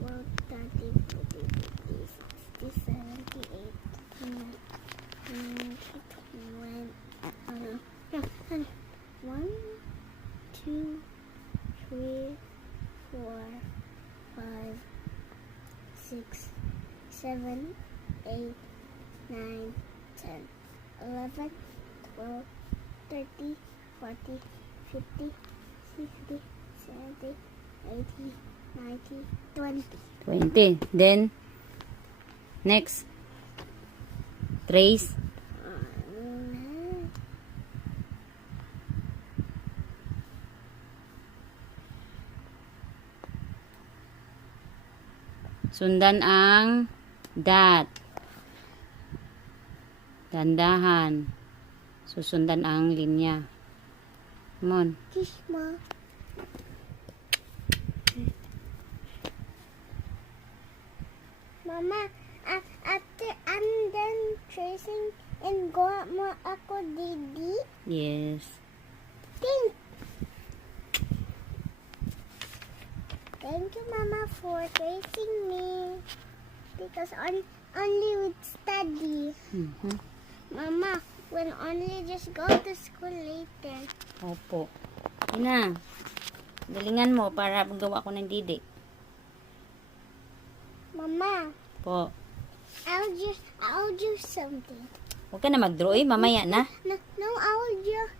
12, 13, 14, 15, 16, 17, 18, 19, 20. 1, 2, 3, 4, 5, 6, 7, 8, 9, 10, 11, 12, 13, 14, 15, 16, 17, 18, 19, 20. 20. Then, next. Trace. Sundan ang dot. Dandahan. Susundan ang linya. Come on. Kisma. Mama, after I'm done tracing and go mo ako didi. Yes. Thank you, Mama, for tracing me. Because only with study. Mama, we'll only just go to school later. Opo. Ina. Galingan mo para magawa ko ng didi. Mama, Po. I'll do something. Huwag ka na mag-draw eh. Mamaya na. No, I'll just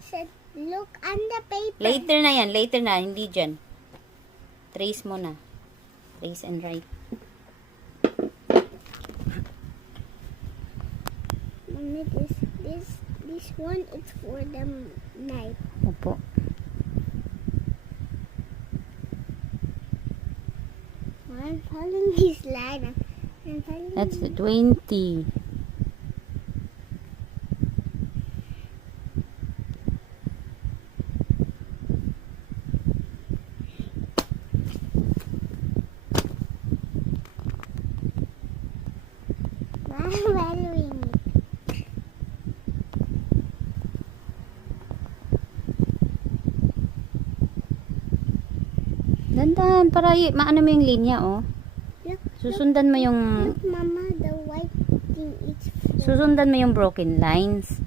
said look on the paper. Later na yan. Later na. Hindi dyan. Trace mo na. Trace and write. Mommy, this one is for the knife. Opo. I'm following this line. I'm following. That's 20. I'm following it. Dandan para maano mo yung linya, oh. Look, Susundan mo yung look, Mama, the white thing is. susundan mo yung broken lines.